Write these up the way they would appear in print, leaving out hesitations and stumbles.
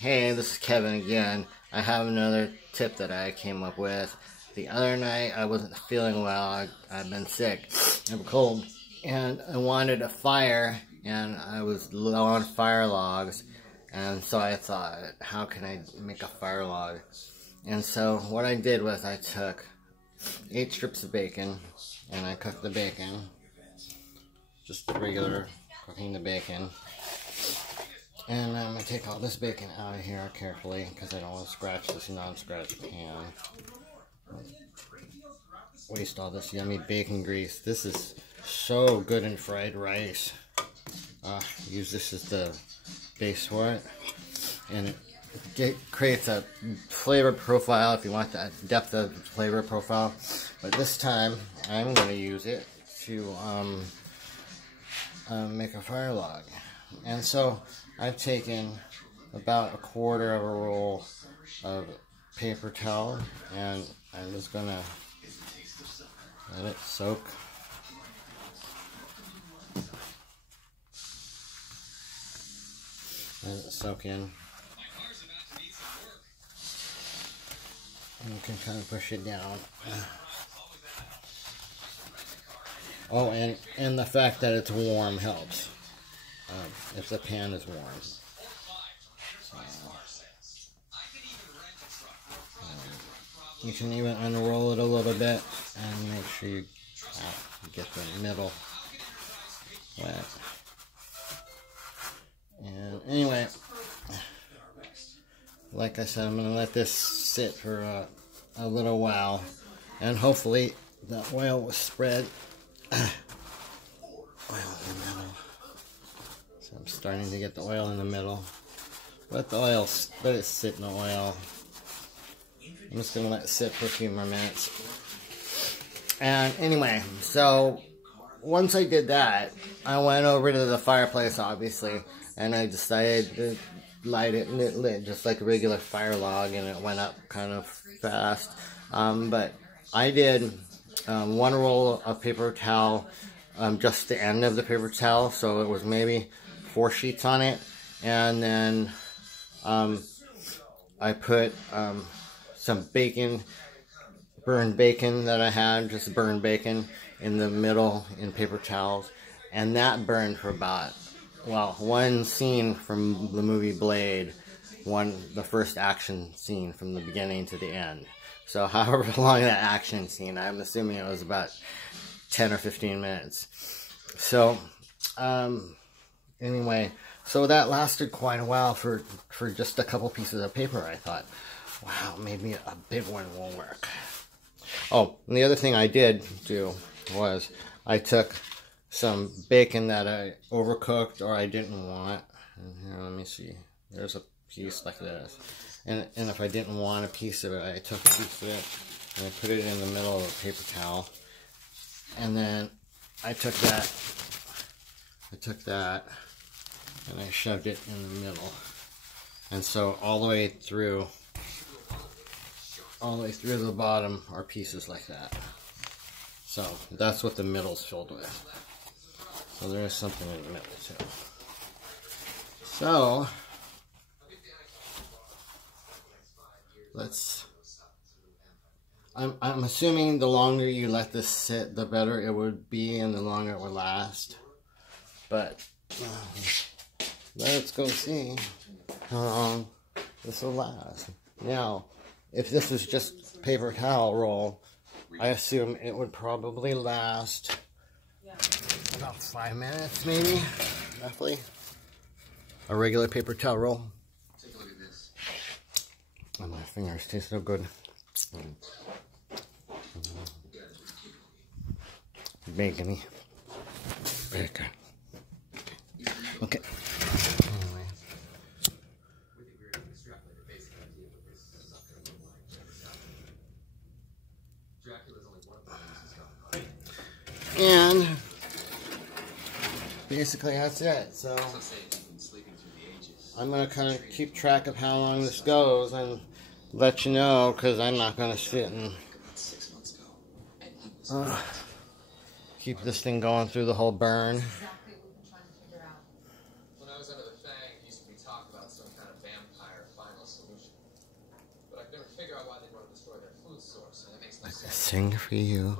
Hey, this is Kevin again. I have another tip that I came up with. The other night I wasn't feeling well. I've been sick. I have a cold. And I wanted a fire, and I was low on fire logs. And so I thought, how can I make a fire log? And so what I did was I took 8 strips of bacon, and I cooked the bacon. Just regular cooking the bacon. And I'm going to take all this bacon out of here carefully because I don't want to scratch this non-scratch pan. Waste all this yummy bacon grease. This is so good in fried rice. Use this as the base for it. And it creates a flavor profile if you want that depth of flavor profile. But this time I'm going to use it to make a fire log. And so I've taken about 1/4 of a roll of paper towel, and I'm just gonna let it soak. Let it soak in. And you can kind of push it down. Oh, and the fact that it's warm helps. If the pan is warm. You can even unroll it a little bit and make sure you get the middle wet. And anyway, like I said, I'm going to let this sit for a little while, and hopefully the oil will spread. Oil in the middle. So I'm starting to get the oil in the middle. Let it sit in the oil. I'm just going to let it sit for a few more minutes. And anyway, so once I did that, I went over to the fireplace, obviously, and I decided to light it, and it lit just like a regular fire log, and it went up kind of fast. But I did 1 roll of paper towel, just the end of the paper towel, so it was maybe 4 sheets on it, and then I put some bacon, burned bacon that I had, just burned bacon in the middle in paper towels, and that burned for about, well, one scene from the movie Blade, the first action scene from the beginning to the end. So however long that action scene, I'm assuming it was about 10 or 15 minutes. So anyway, so that lasted quite a while for just a couple pieces of paper. I thought, wow, maybe a big one will work. Oh, and the other thing I did do was I took some bacon that I overcooked or I didn't want. And here, let me see. There's a piece like this. And if I didn't want a piece of it, I took a piece of it and I put it in the middle of a paper towel. And then I took that and I shoved it in the middle. And so all the way through the bottom are pieces like that. So that's what the middle's filled with. So there is something in the middle too. So I'm assuming the longer you let this sit, the better it would be and the longer it would last. But let's go see how long this will last. Now, if this is just paper towel roll, I assume it would probably last about 5 minutes, maybe, roughly. A regular paper towel roll. Take a look at this. Oh, my fingers taste so good. Bacony. Bacon. Okay. Anyway. And basically that's it. So I'm going to kind of keep track of how long this goes and let you know, because I'm not going to sit and keep this thing going through the whole burn. When I was under the Fang, it used to be talk about some kind of vampire sing for you.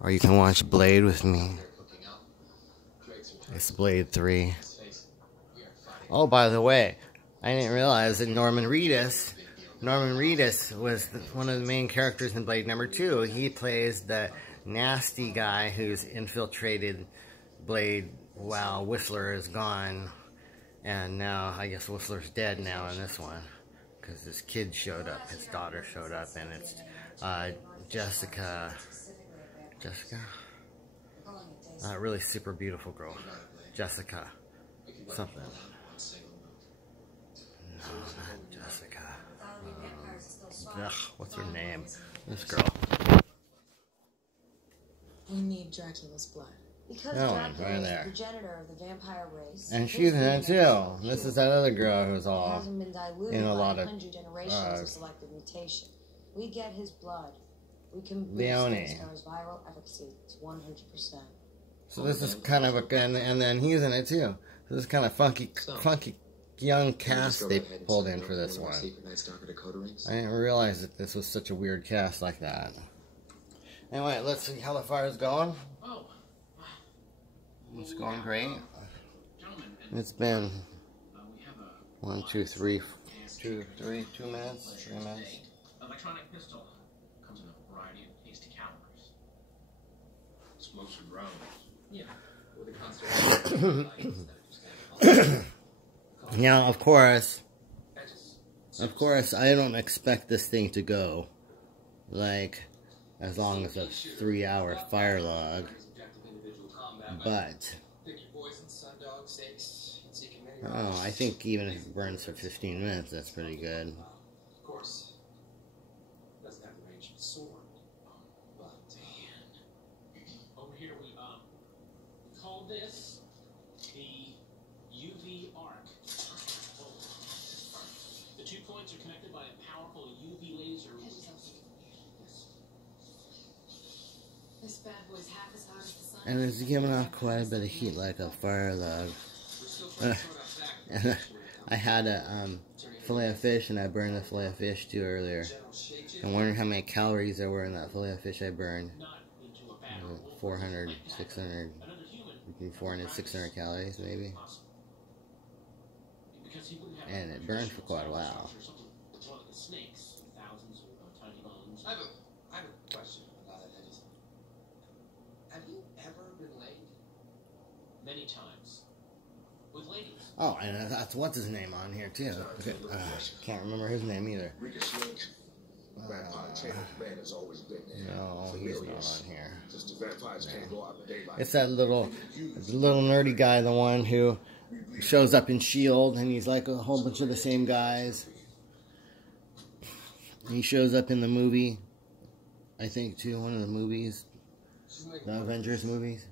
Or you can watch Blade with me. It's Blade 3. Oh, by the way, I didn't realize that Norman Reedus was one of the main characters in Blade number 2. He plays the nasty guy who's infiltrated Blade while Whistler is gone. And now, I guess Whistler's dead now in this one. Because his kid showed up, his daughter showed up, and it's Jessica? Really super beautiful girl. Jessica. Something. No, not Jessica. What's her name? This girl. We need Dracula's blood. Because No, Dracula right is there. the progenitor of the vampire race. And she's in it too. This is that other girl who's all hasn't been diluted in a by lot of 100 generations of selective mutation. We get his blood. We can boost Leone. Star's viral efficacy to 100%. So this is kind of a, and then he's in it too. This is kind of funky young cast they pulled in for this one. I didn't realize that this was such a weird cast like that. Anyway, let's see how the fire's going. It's going great. It's been 1, 2, 3, 2 minutes, 3 minutes. Electronic pistol comes in a variety of tasty calibers. Smokes and groans. Yeah, with a constant. Now, of course, I don't expect this thing to go like as long as a 3-hour fire log, but I think even if it burns for 15 minutes, that's pretty good. Of course, doesn't have the range of a sword. But over here we call this the UV arc. The 2 points are connected by a powerful UV laser. This bad boy's half as hot as the sun. And it's giving off quite a bit of heat like a fire log. I had a fillet of fish, and I burned the fillet of fish too earlier. I'm wondering how many calories there were in that fillet of fish I burned. 400, 600, between 400 and 600 calories maybe. And it burned for quite a while. I have a question about that. Have you ever been laid? Many times. With ladies. Oh, and that's what's his name on here too. Okay. Can't remember his name either. No, he's not on here. It's that little nerdy guy, the one who shows up in S.H.I.E.L.D. and he's like a whole bunch of the same guys. He shows up in the movie, I think too, one of the movies, the Avengers movies.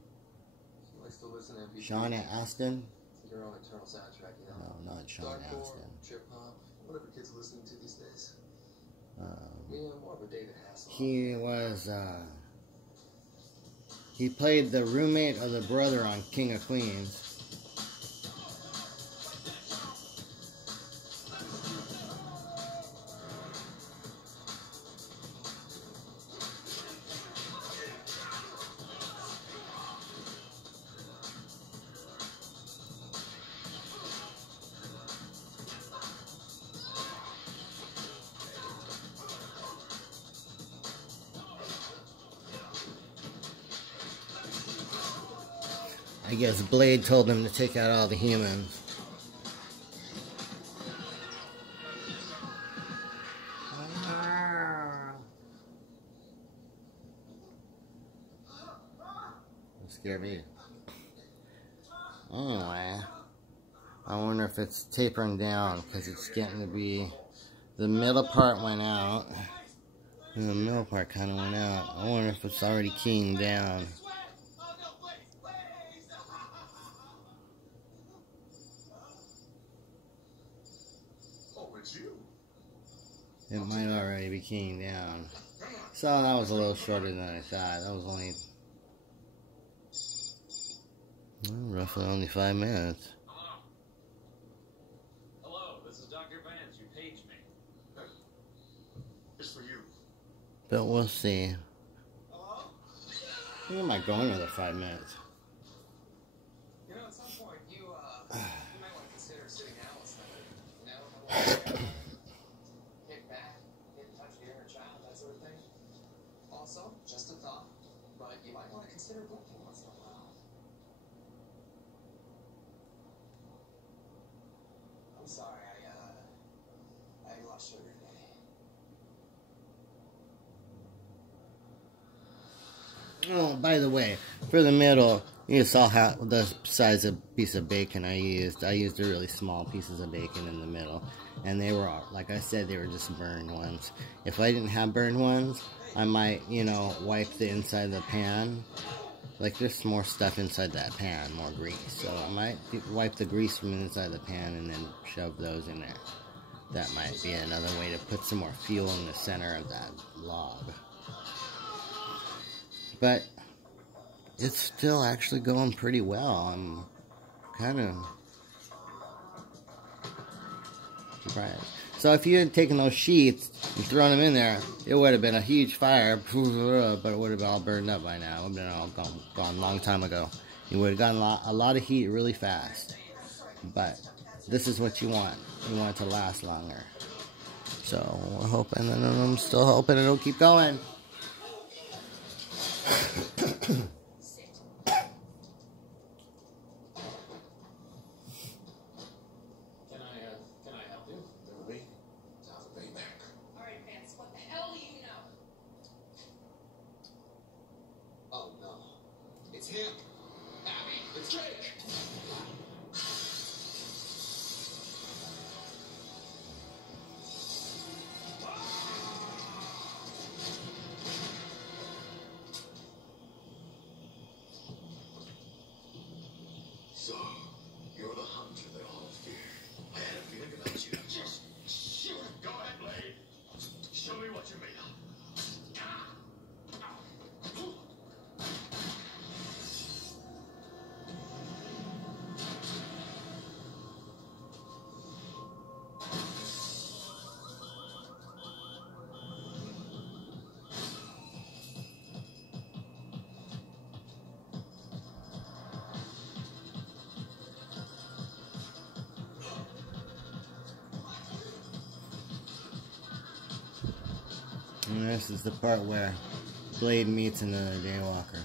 Sean Astin? No, not Sean Astin. He was, he played the roommate of the brother on King of Queens. I guess Blade told them to take out all the humans. That scared me. Anyway, I wonder if it's tapering down because it's getting to be, the middle part went out and the middle part kind of went out. I wonder if it's already keying down. It might already be keying down. So that was a little shorter than I thought. That was only, well, roughly only 5 minutes. Hello. Hello, this is Dr. Vance. You paged me. It's for you. But we'll see. I think I might go another 5 minutes. You know, at some point, you might want to consider sitting down with somebody. You know, get back, get in touch with your inner child, that sort of thing. Also, just a thought, but you might want to consider booking once in a while. I'm sorry, I lost sugar today. Oh, by the way, for the middle, you saw how the size of piece of bacon I used. I used the really small pieces of bacon in the middle, and they were, like I said, they were just burned ones. If I didn't have burned ones, I might, you know, wipe the inside of the pan. Like, there's more stuff inside that pan, more grease. So I might wipe the grease from inside the pan and then shove those in there. That might be another way to put some more fuel in the center of that log. But it's still actually going pretty well. I'm kind of surprised. So if you had taken those sheets and thrown them in there, it would have been a huge fire, but it would have been all burned up by now. It would have been all gone a long time ago. You would have gotten a lot of heat really fast. But this is what you want. You want it to last longer. So we're hoping, and I'm still hoping it'll keep going. Can I help you? Really? How's it been there? Alright, Vance, what the hell do you know? Oh no. It's him. Abby, it's Jake. So, you're the hunter they all fear. I had a feeling about you. Just shoot. Go ahead, Blade. Show me what you're made of. And this is the part where Blade meets another Daywalker.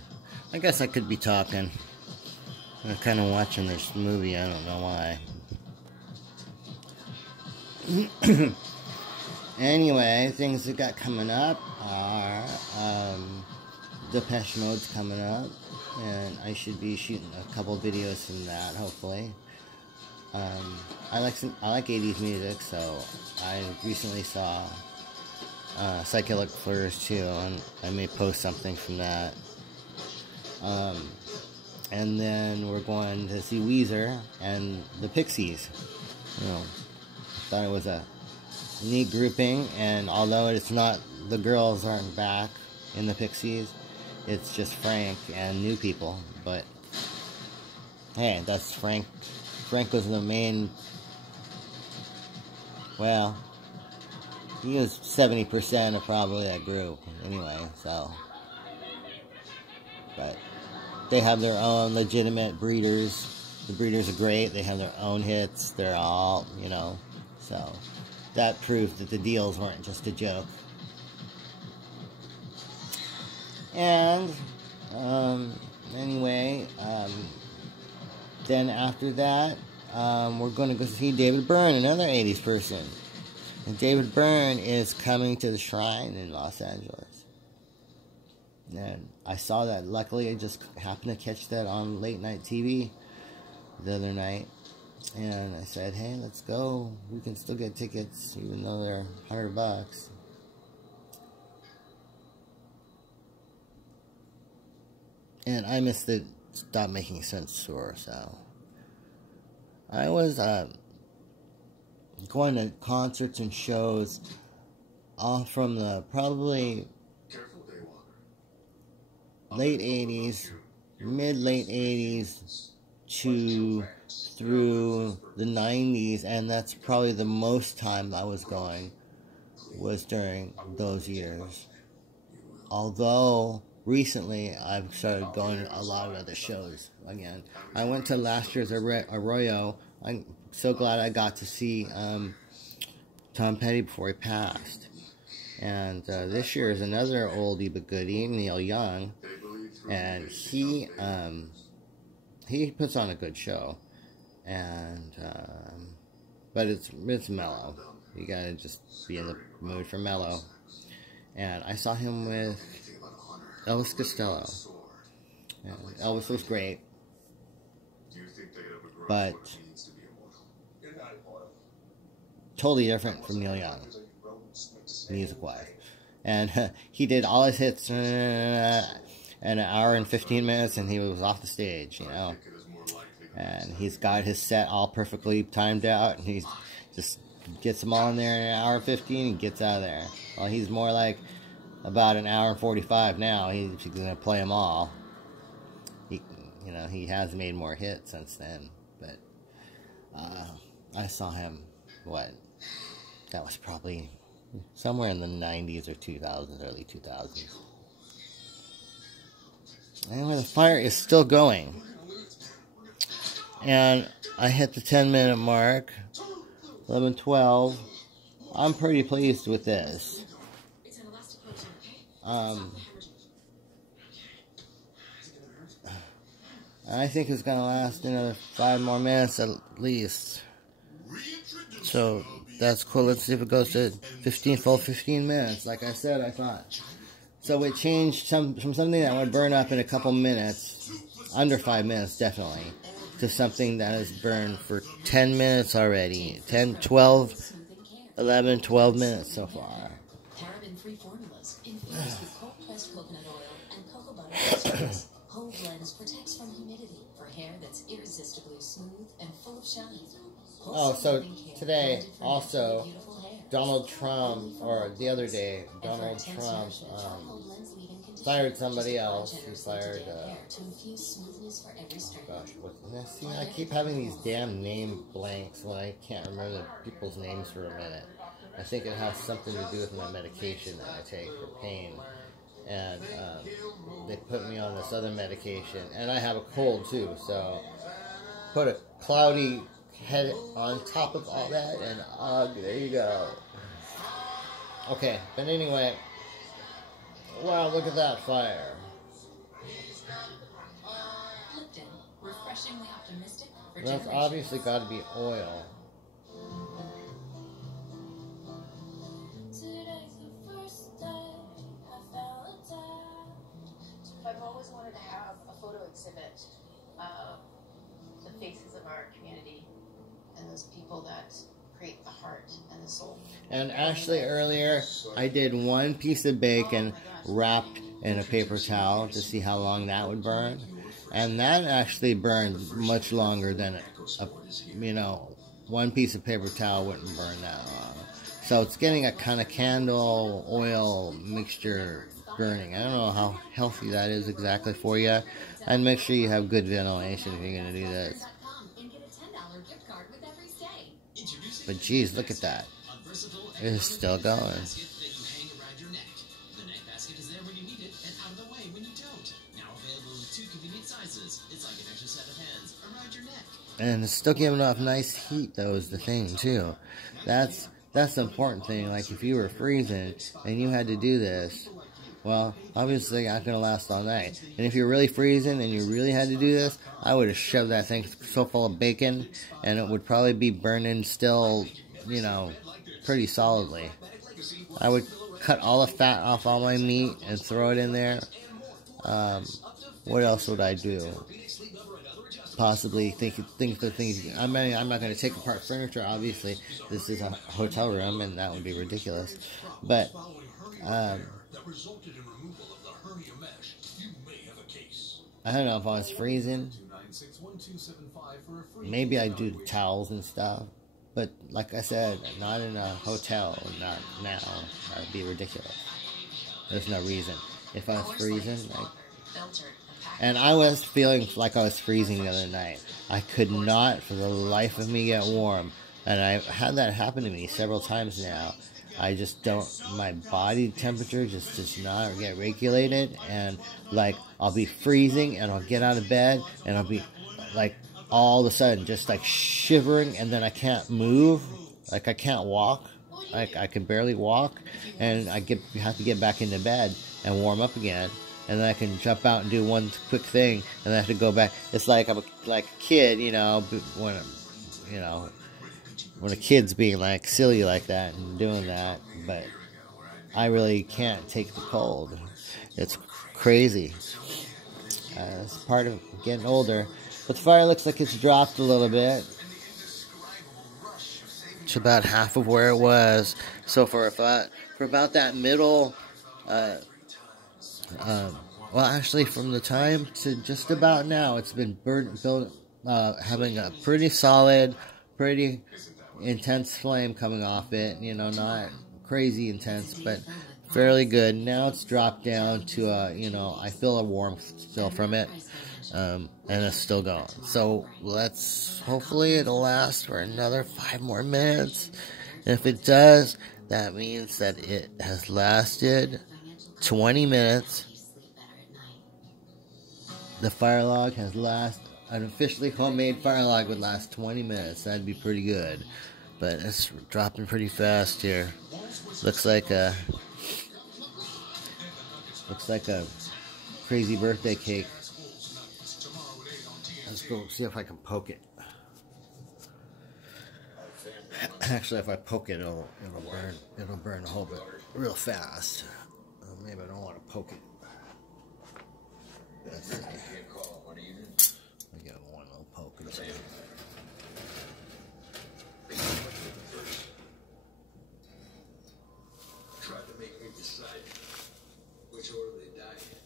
I guess I could be talking. I'm kind of watching this movie, I don't know why. Anyway, things that got coming up are Depeche Mode's coming up, and I should be shooting a couple videos from that, hopefully. I like 80s music, so I recently saw Psychedelic Furs too, and I may post something from that. And then we're going to see Weezer and the Pixies. You know, thought it was a neat grouping, and although it's not, the girls aren't back in the Pixies, it's just Frank and new people. But hey, that's Frank. Frank was the main. Well, he was 70% of probably that group anyway, so. But they have their own legitimate breeders. The breeders are great. They have their own hits. They're all, you know, so that proved that the deals weren't just a joke. And anyway, then after that, we're going to go see David Byrne, another 80s person. And David Byrne is coming to the Shrine in Los Angeles. And I saw that. Luckily, I just happened to catch that on late night TV the other night. And I said, hey, let's go. We can still get tickets, even though they're $100. And I missed the Stop Making Sense tour, so. I was going to concerts and shows all from the probably late 80s, mid-late 80s to through the 90s, and that's probably the most time I was going was during those years. although recently I've started going to a lot of other shows again. I went to last year's Arroyo. I'm so glad I got to see Tom Petty before he passed. And this year is another oldie but goodie, Neil Young, and he puts on a good show, and but it's mellow. You gotta just be in the mood for mellow. And I saw him with Elvis Costello. And Elvis was great, but totally different from Neil Young, music-wise. And he did all his hits in an hour and 15 minutes, and he was off the stage, you know. And he's got his set all perfectly timed out, and he just gets them all in there in an hour and 15 and gets out of there. Well, he's more like about an hour and 45 now. He's going to play them all. He has made more hits since then, but I saw him, that was probably somewhere in the 90s or 2000s, early 2000s. Anyway, the fire is still going. And I hit the 10-minute mark, 11:12. I'm pretty pleased with this. I think it's going to last another 5 more minutes at least. So that's cool. Let's see if it goes to full 15 minutes. Like I said, I thought. So it changed from something that would burn up in a couple minutes, under 5 minutes definitely, to something that has burned for 10 minutes already. 10, 12, 11, 12 minutes so far. Paraben-free formulas infused with cold-pressed coconut oil and cocoa butter. Whole Blends protects from humidity for hair that's irresistibly smooth and full of shine. Oh, so today also Donald Trump, or the other day, Donald Trump fired somebody else. He fired, I keep having these damn name blanks when I can't remember the people's names for a minute. I think it has something to do with my medication that I take for pain. And they put me on this other medication. And I have a cold too, so put a cloudy head on top of all that, and there you go. Okay, but anyway, wow, look at that fire. That's obviously got to be oil. I've always wanted to have a photo exhibit of the faces of our community and those people that create the heart and the soul. And actually earlier I did one piece of bacon wrapped in a paper towel to see how long that would burn, and that actually burned much longer than one piece of paper towel wouldn't burn that long. So it's getting a kind of candle oil mixture burning. I don't know how healthy that is exactly for you, and make sure you have good ventilation if you're going to do this. But geez, look at that. It's still going. And it's still giving off nice heat, though, is the thing, too. That's the important thing. Like, if you were freezing and you had to do this, well, obviously not going to last all night. And if you're really freezing and you really had to do this, I would have shoved that thing so full of bacon, and it would probably be burning still, pretty solidly. I would cut all the fat off all my meat and throw it in there. What else would I do? Possibly think of things. I'm not going to take apart furniture, obviously. This is a hotel room, and that would be ridiculous. But I don't know if I was freezing. Maybe I'd do the towels and stuff. But like I said, not in a hotel, not now. That'd be ridiculous. There's no reason. If I was freezing, and I was feeling like I was freezing the other night. I could not, for the life of me, get warm. And I've had that happen to me several times now. I just don't, my body temperature just does not get regulated, and like I'll be freezing and I'll get out of bed and I'll be like all of a sudden just like shivering, and then I can't move, like I can't walk, like I can barely walk, and I have to get back into bed and warm up again, and then I can jump out and do one quick thing, and then I have to go back. It's like I'm like a kid, you know, when a kid's being like silly like that and doing that, but I really can't take the cold. It's crazy. It's part of getting older. But the fire looks like it's dropped a little bit. It's about half of where it was. So for about that middle, well, actually, from the time to just about now, it's been having a pretty solid, pretty intense flame coming off it. You know, not crazy intense, but fairly good. Now it's dropped down to you know, I feel a warmth still from it, and it's still going. So hopefully it'll last for another 5 more minutes. And if it does, that means that it has lasted 20 minutes. The fire log has an officially homemade fire log would last 20 minutes. That'd be pretty good. But it's dropping pretty fast here. Looks like a crazy birthday cake. Let's go see if I can poke it. Actually, if I poke it, it'll burn a whole bit real fast. Maybe I don't want to poke it. Let's see. I give it one little poke and see. Tried to make me decide which order they died in.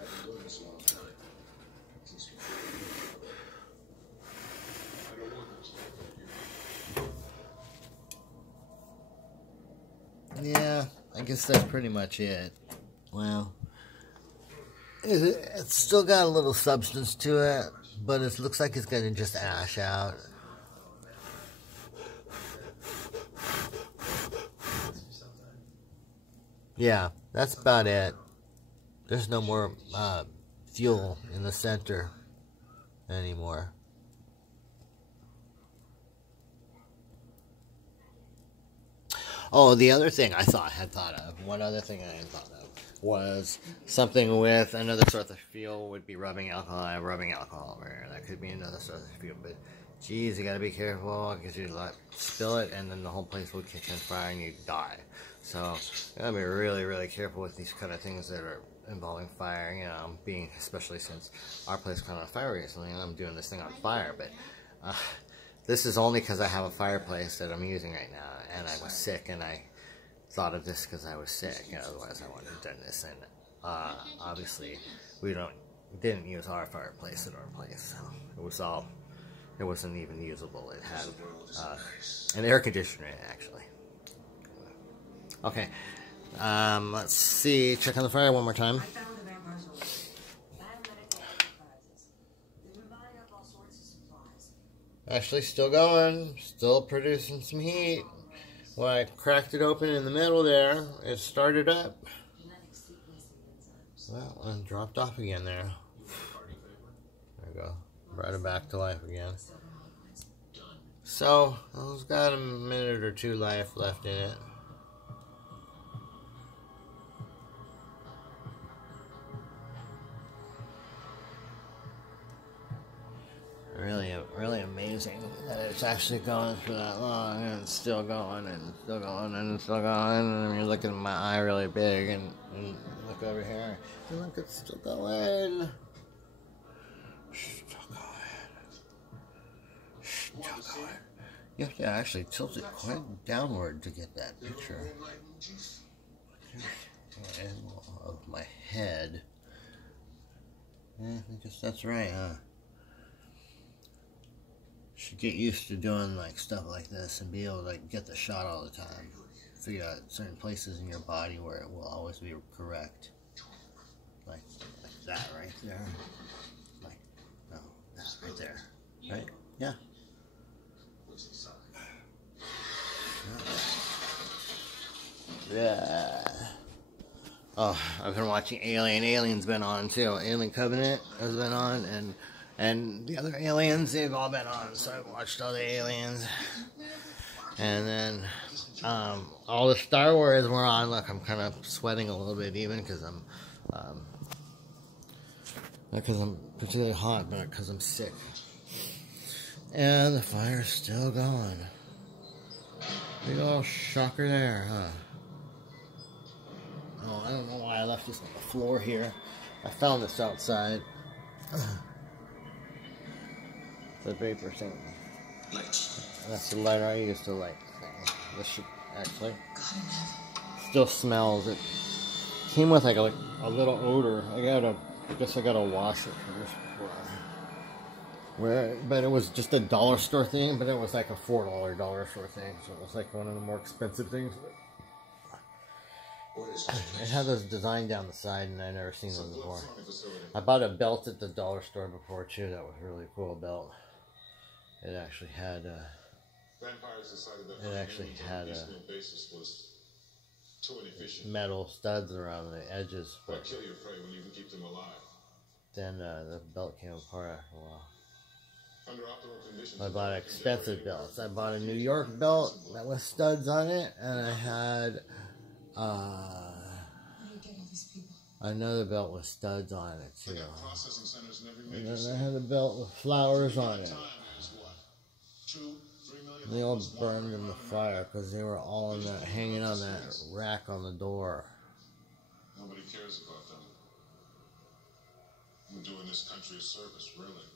I've been doing this a long time. Since before you knew each other. I don't want this life with you. Yeah, I guess that's pretty much it. Well, it's still got a little substance to it, but it looks like it's going to just ash out. Yeah, that's about it. There's no more fuel in the center anymore. Oh, the other thing I had thought of, one other thing I had thought of, was something with another sort of fuel would be rubbing alcohol. I have rubbing alcohol over here. That could be another sort of fuel, but geez, you gotta be careful because you spill it and then the whole place will catch on fire and you die. So you gotta be really, really careful with these kind of things that are involving fire. You know, especially since our place caught on fire recently and I'm doing this thing on fire, but this is only because I have a fireplace that I'm using right now, and I was sick, and I thought of this because I was sick. You know, otherwise I wouldn't have done this. And obviously, we didn't use our fireplace at our place, so it wasn't even usable. It had an air conditioner in it, actually. Okay, let's see. Check on the fire one more time. Actually still going, still producing some heat. When I cracked it open in the middle there, it started up. Well, and dropped off again there. There we go. Brought it back to life again. So, it's got a minute or two left in it. Really amazing that it's actually going for that long, and it's still going, and still going, and still going, and you're looking at my eye really big, and look over here, and look, it's still going. Still going. You have to actually tilt it quite downward to get that picture of my head. Yeah, I guess that's right, huh? Should get used to doing like stuff like this and be able to like get the shot all the time. Figure out certain places in your body where it will always be correct. Like that right there. Like, no, that right there. Right? Yeah. Yeah. Oh, I've been watching Alien. Alien's been on too. Alien Covenant has been on, and the other aliens, they've all been on. So I've watched all the aliens. And then all the Star Wars were on. Look, I'm kind of sweating a little bit even because I'm not because I'm particularly hot, but because I'm sick. And the fire's still going. Big old shocker there, huh? Oh, I don't know why I left this on the floor here. I found this outside. The vapor thing. That's the lighter I used to light. This should actually still smells. It came with like a little odor. I guess I gotta wash it first. But it was just a dollar store thing. But it was like a $4 dollar store thing. So it was like one of the more expensive things. It had those design down the side, and I'd never seen those before. I bought a belt at the dollar store before too. That was a really cool belt. It actually had metal studs around the edges, but then the belt came apart after a while. I bought expensive belts. I bought a New York belt that with studs on it, and I had another belt with studs on it too. And then I had a belt with flowers on it. They all burned in the fire because they were all in that, hanging on that rack on the door. Nobody cares about them. I'm doing this country a service, really.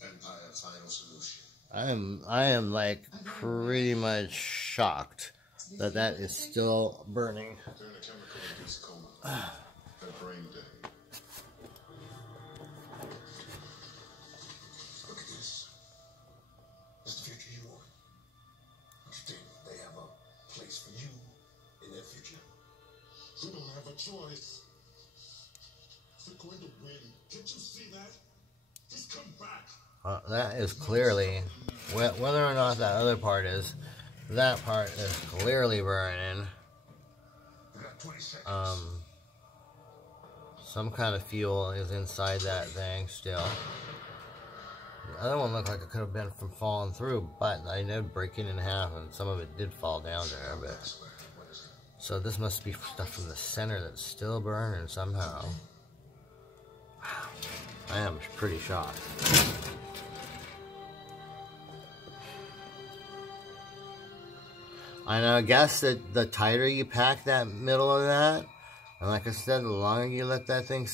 Empire Final Solution. I am like pretty much shocked that is still burning. Turn a chemical induced coma. That brain dead. Look at this. It's the future you want. What you think? They have a place for you in their future. You don't have a choice. They're going to win. Can't you see that? Just come back. That is clearly, whether or not that other part is, that part is clearly burning. Some kind of fuel is inside that thing still. The other one looked like it could have been from falling through, but I did break it in half, and some of it did fall down there. But so this must be stuff from the center that's still burning somehow. Wow, I am pretty shocked. And I guess that the tighter you pack that middle of that, and like I said, the longer you let those things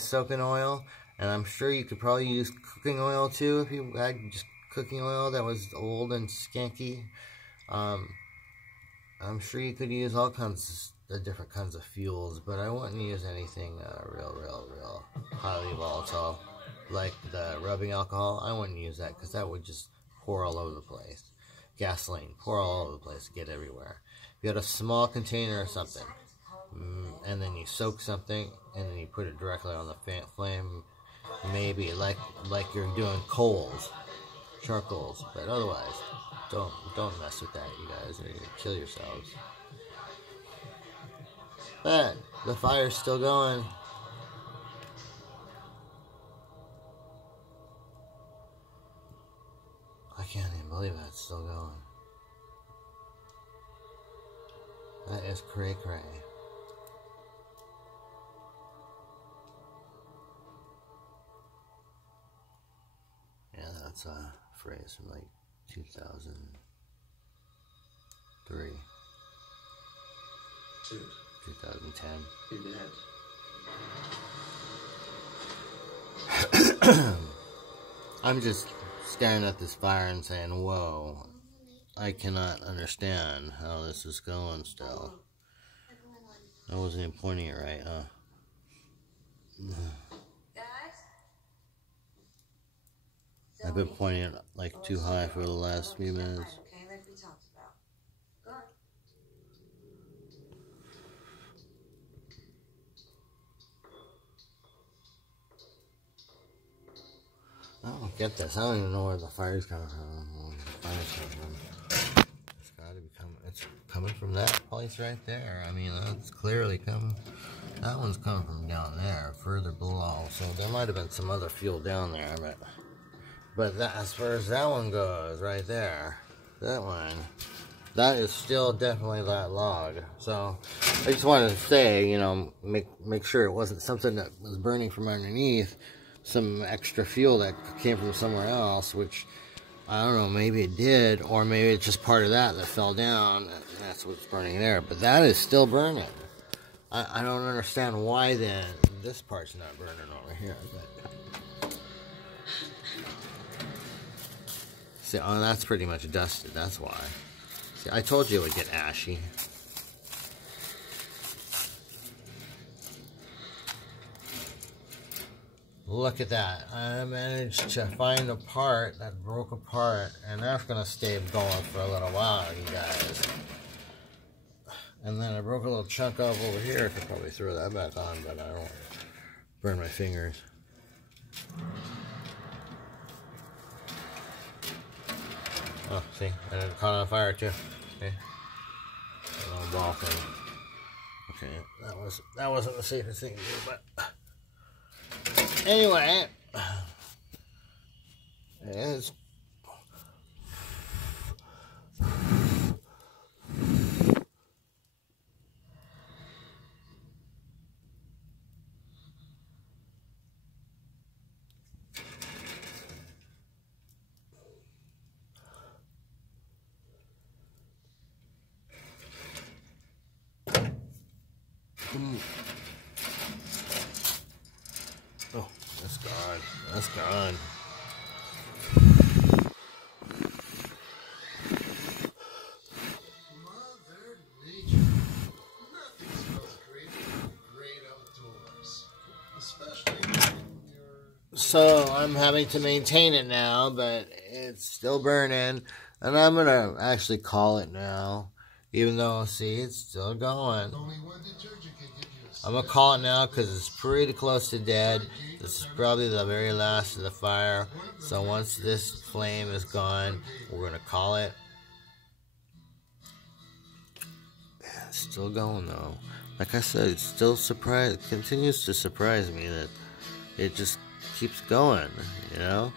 soak in oil, and I'm sure you could probably use cooking oil too if you had just cooking oil that was old and skanky. I'm sure you could use all kinds of different kinds of fuels, but I wouldn't use anything real highly volatile, like the rubbing alcohol. I wouldn't use that because that would just pour all over the place. Gasoline, pour all over the place, get everywhere. If you had a small container or something, and then you soak something, and then you put it directly on the flame, maybe like you're doing charcoals, but otherwise, don't mess with that, you guys, or you're gonna kill yourselves. But the fire's still going. I can't even believe that's still going. That is cray. Yeah, that's a phrase from like 2003. 2010. I'm just staring at this fire and saying, whoa, I cannot understand how this is going still. I wasn't even pointing it right, huh? I've been pointing it like too high for the last few minutes. I don't get this. I don't even know where the fire's coming from. It's got to be coming. It's coming from that place right there. I mean, that's clearly coming. That one's coming from down there, further below. So there might have been some other fuel down there, but that, as far as that one goes, right there, that one, that is still definitely that log. So I just wanted to say, you know, make sure it wasn't something that was burning from underneath, some extra fuel that came from somewhere else, which I don't know, maybe it did, or maybe it's just part of that fell down, and that's what's burning there. But that is still burning. I don't understand why then this part's not burning over here. But see, oh, that's pretty much dusted. That's why. See, I told you it would get ashy. Look at that. I managed to find a part that broke apart, and that's going to stay going for a little while, you guys. And then I broke a little chunk off over here. I could probably throw that back on, but I don't want to burn my fingers. Oh, see? And it caught on fire too. See? A little ball thing. Okay, that wasn't the safest thing to do, but anyway, it's oh, that's gone. That's gone. Mother Nature. Nothing smells great outdoors. Especially when you're... So I'm having to maintain it now, but it's still burning. And I'm going to actually call it now. Even though, see, it's still going. Only one detergent can give you a I'm going to call it now because it's pretty close to dead. This is probably the very last of the fire. So once this flame is gone, we're going to call it. Yeah, it's still going though. Like I said, it's still continues to surprise me that it just keeps going, you know?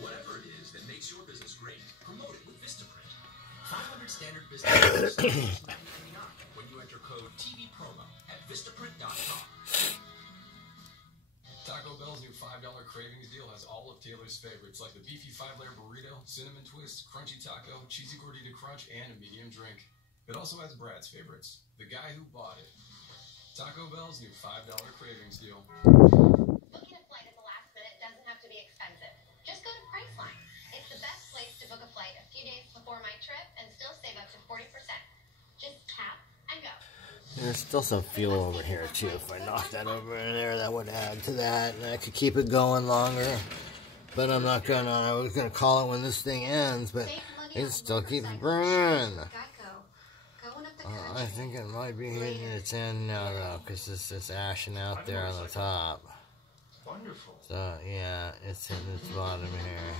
Whatever it is that makes your business great, promote it with Vistaprint. 500 standard business $9.99 when you enter code TVPromo at Vistaprint.com. Taco Bell's new $5 cravings deal has all of Taylor's favorites, like the beefy 5-layer burrito, cinnamon twist, crunchy taco, cheesy gordita crunch, and a medium drink. It also has Brad's favorites, the guy who bought it. Taco Bell's new $5 cravings deal. Booking a flight at the last minute doesn't have to be expensive. Just go to Priceline. It's the best place to book a flight a few days before my trip and still save up to 40%. Just tap and go. There's still some fuel over here too. If I knock that over in there, that would add to that, and I could keep it going longer. But I'm not gonna. I was gonna call it when this thing ends, but it still keeps burning. I think it might be hitting its end now though, because it's just ashing out there on the top. Wonderful. So yeah, it's hitting its bottom here.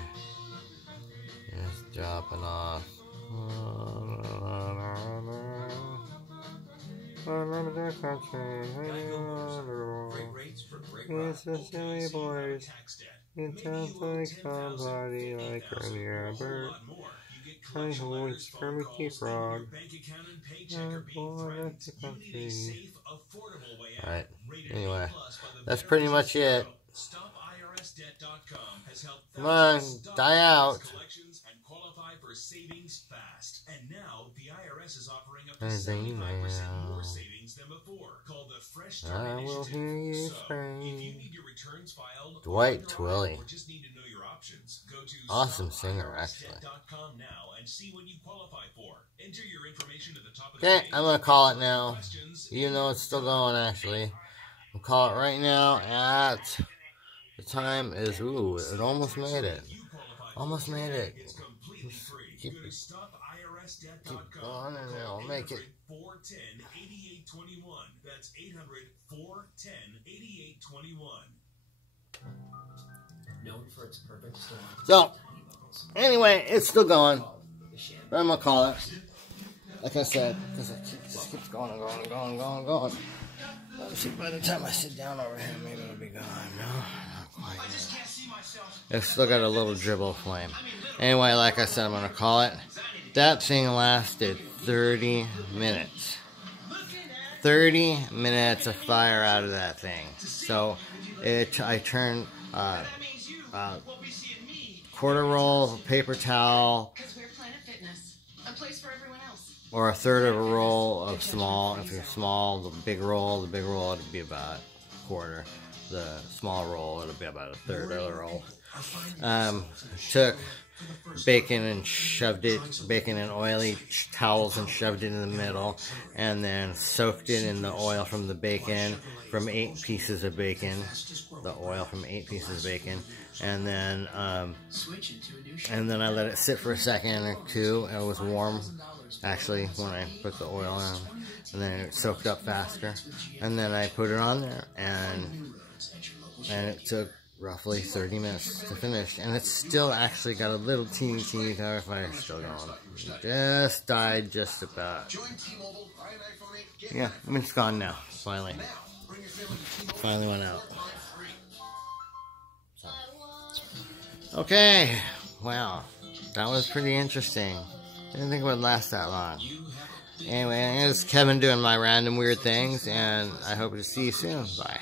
It's dropping off. It's the silly boys. It sounds like somebody like Ernie Albert. I hold Kermit Frog. I'm born at the country. Alright, anyway, that's pretty much it. Come on, die out. Savings fast. And now the IRS is offering up to 75% more savings than before. Called the Fresh Start I will Initiative. hear you So, scream. if you need your returns filed Dwight or Twilley. or just need to know your options, go to Awesome singer, actually. stopirsdebt.com now and see what you qualify for. Enter your information at the top of the Okay, page. I'm gonna call it now. Questions, Even though it's still going, actually. I'll call it right now at the time is, ooh, it almost made it. Almost made it. It's completely free. Keep Go to stopirsdebt.com. going and it'll make it. 410-8821. That's 800-410-8821. Known for its perfect storm. So, anyway, it's still going. But I'm going to call it. Like I said, because it just keeps going and going and going and going and going. Let's see, by the time I sit down over here, maybe it'll be gone. No, not quite yet. It's still got a little dribble flame. Anyway, like I said, I'm going to call it. That thing lasted 30 minutes. 30 minutes of fire out of that thing. So, I turned quarter roll of paper towel, or a third of a roll of small. If you're small, the big roll would be about a quarter. The small roll, it'll be about a third of the roll. Took bacon and oily towels and shoved it in the middle, and then soaked it in the oil from the bacon, from 8 pieces of bacon, the oil from 8 pieces of bacon, and then I let it sit for a second or two. It was warm, actually, when I put the oil in, and then it soaked up faster, and then I put it on there, and it took roughly 30 minutes to finish, and it's still actually got a little teeny tire fire still going. It just died just about. Yeah, I mean, it's gone now, finally. Finally went out. So. Okay, wow, that was pretty interesting. Didn't think it would last that long. Anyway, it's Kevin doing my random weird things, and I hope to see you soon. Bye.